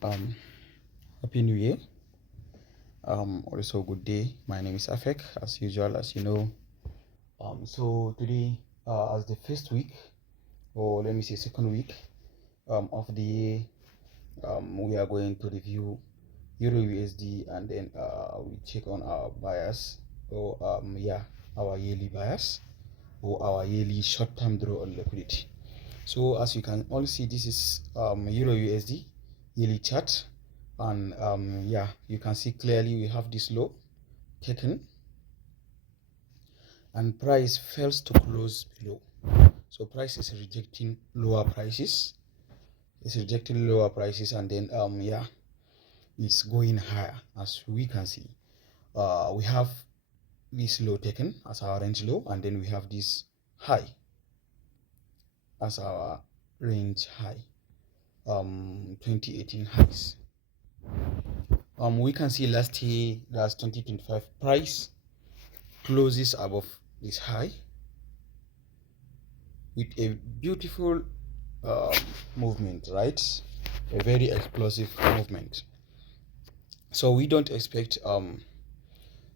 Um, Happy New Year. Also good day. My name is Afek, as usual, as you know. So today, as the first week, or let me say second week, of the year, we are going to review Euro USD, and then we check on our bias, or our yearly bias, or our yearly short-term draw on liquidity. So as you can all see, this is Euro USD yearly chart, and you can see clearly we have this low taken, and price fails to close below. So price is rejecting lower prices. It's rejecting lower prices, and then it's going higher. As we can see, we have this low taken as our range low, and then we have this high as our range high. 2018 highs. We can see last year, that's 2025, price closes above this high with a beautiful movement, right? A very explosive movement. So we don't expect a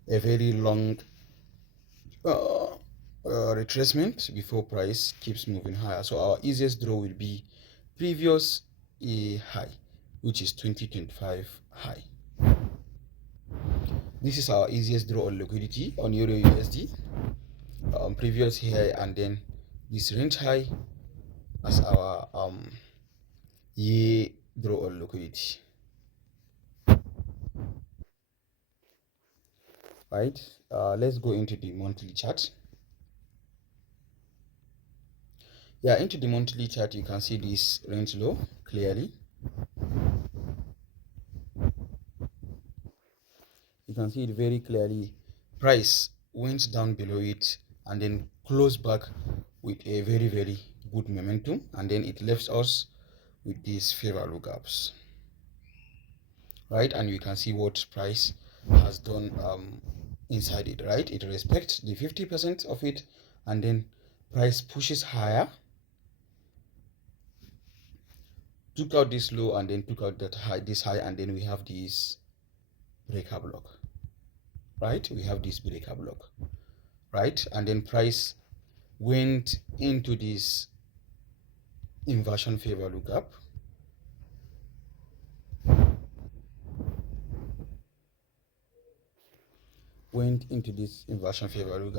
very long retracement before price keeps moving higher. So our easiest draw will be previous high, which is 2025 high. This is our easiest draw on liquidity on Euro USD. Previous high, and then this range high as our year draw on liquidity. Right, let's go into the monthly chart. Into the monthly chart, you can see this range low clearly. You can see it very clearly. Price went down below it and then closed back with a very good momentum, and then it left us with these fair lookups, right? And you can see what price has done inside it, right? It respects the 50% of it, and then price pushes higher, took out this low, and then took out that high, this high, and then we have this breaker block, right? We have this breaker block, right? And then price went into this inversion favor lookup,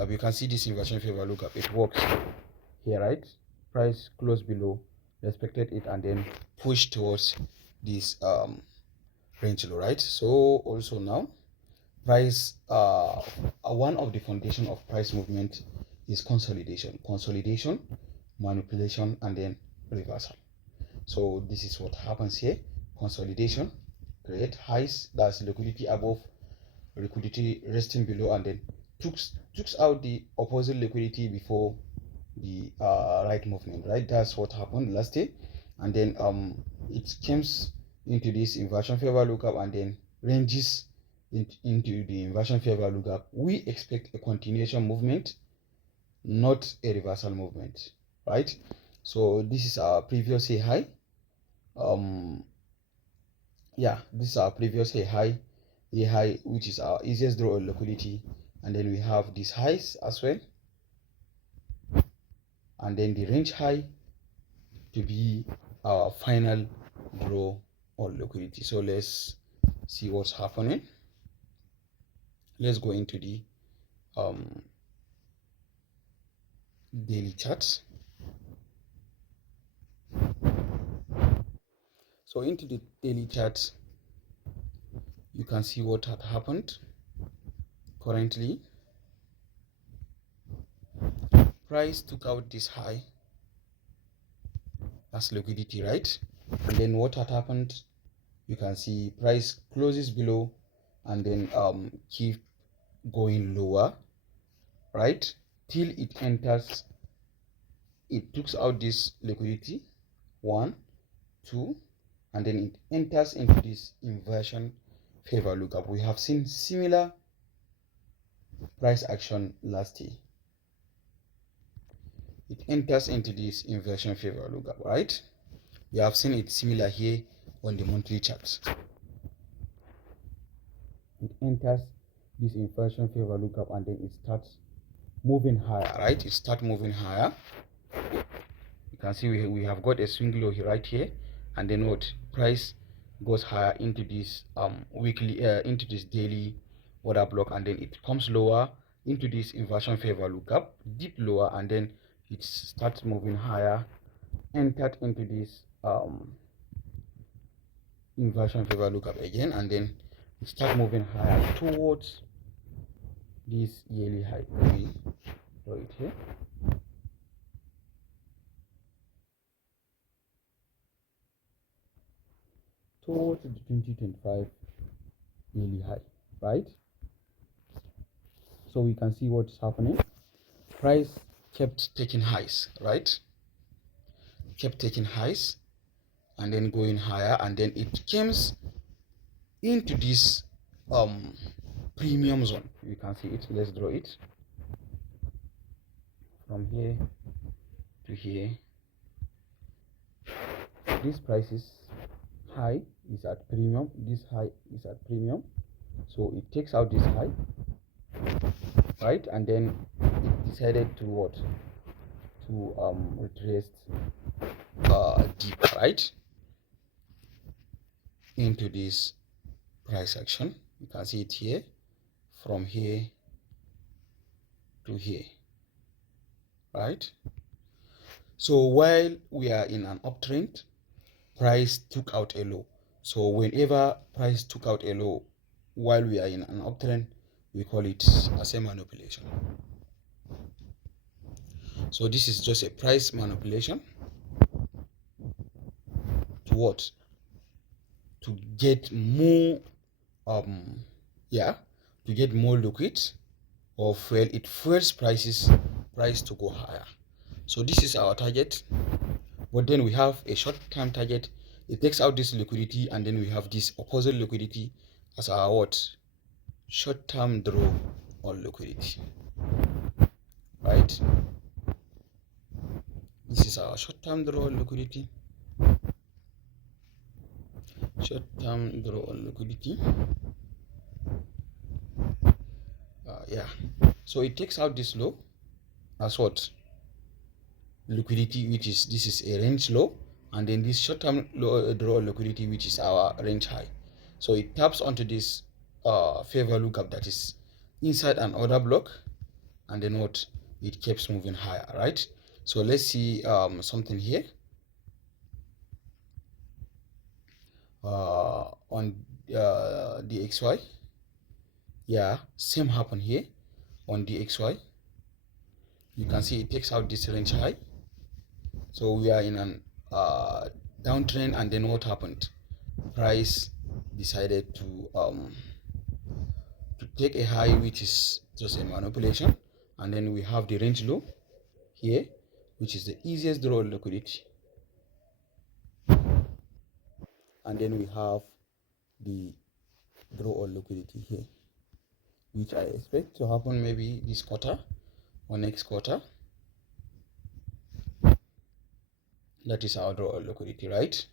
you can see this inversion favor lookup, it works here, right? Price closed below, respected it, and then pushed towards this range low, right? So also now price, one of the foundation of price movement is consolidation, manipulation, and then reversal. So this is what happens here. Consolidation, create highs, that's liquidity above, liquidity resting below, and then took out the opposite liquidity before the right movement, right? That's what happened last day. And then it comes into this inversion favor lookup, and then ranges into the inversion favor lookup. We expect a continuation movement, not a reversal movement, right? So this is our previous high. This is our previous high, which is our easiest draw on liquidity, and then we have these highs as well, and then the range high to be our final draw on liquidity. So let's see what's happening. Let's go into the daily charts. So into the daily charts, you can see what had happened currently. Price took out this high as liquidity, right? And then what had happened, you can see price closes below, and then keep going lower, right, till it enters, it took out this liquidity, 1 2, and then it enters into this inversion favor lookup. We have seen similar price action last year. It enters into this inversion favor lookup, right? We have seen it similar here on the monthly chart. It enters this inversion fair value gap and then it starts moving higher, right? It starts moving higher. You can see we have got a swing low right here, and then what price goes higher into this weekly into this daily order block, and then it comes lower into this inversion fair value gap, deep lower, and then it starts moving higher, entered into this inversion fair value gap again, and then it starts moving higher towards this yearly high. We draw it here. Towards the 2025 yearly high, right? So we can see what's happening. Price kept taking highs, right? Kept taking highs and then going higher, and then it comes into this premium zone. You can see it. Let's draw it from here to here. This price is high is at premium, this high is at premium, so it takes out this high, right? And then it decided to what, to retrace deeper, right, into this price action. You can see it here, from here to here, right? So while we are in an uptrend, price took out a low. So whenever price took out a low while we are in an uptrend, we call it as a manipulation. So this is just a price manipulation to what, to get more to get more liquid, or fuel. It fuels price to go higher. So this is our target, but then we have a short-term target. It takes out this liquidity, and then we have this opposite liquidity as our what, short-term draw on liquidity, right? This is our short-term draw on liquidity. Short-term draw on liquidity. So it takes out this low as what, liquidity, which is, this is a range low, and then this short-term draw liquidity, which is our range high. So it taps onto this fair value gap that is inside an order block, and then what, it keeps moving higher, right? So let's see something here on the XY. Yeah, same happen here on the XY. You can see it takes out this range high. So we are in an downtrend, and then what happened? Price decided to take a high, which is just a manipulation, and then we have the range low here, which is the easiest draw liquidity, and then we have the draw on liquidity here, which I expect to happen maybe this quarter or next quarter. That is our draw on liquidity, right,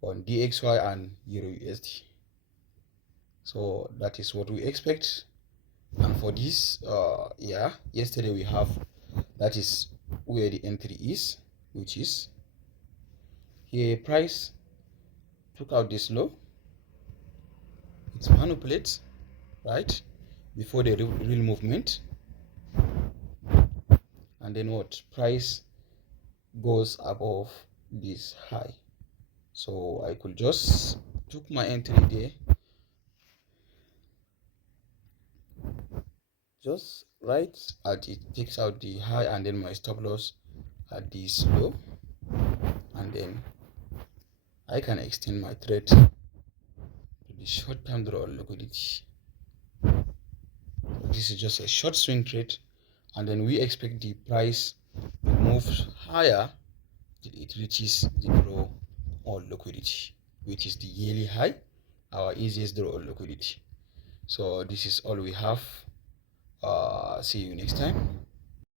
on DXY and Euro USD. So that is what we expect. And for this yesterday we have, that is where the entry is, which is here. Price took out this low, it manipulates, right, before the real movement, and then what, price goes above this high. So I could just took my entry there, just right at it takes out the high, and then my stop loss at this low, and then I can extend my trade to the short-term draw liquidity. This is just a short swing trade, and then we expect the price to move higher till it reaches the draw or liquidity, which is the yearly high, our easiest draw or liquidity. So this is all we have. See you next time.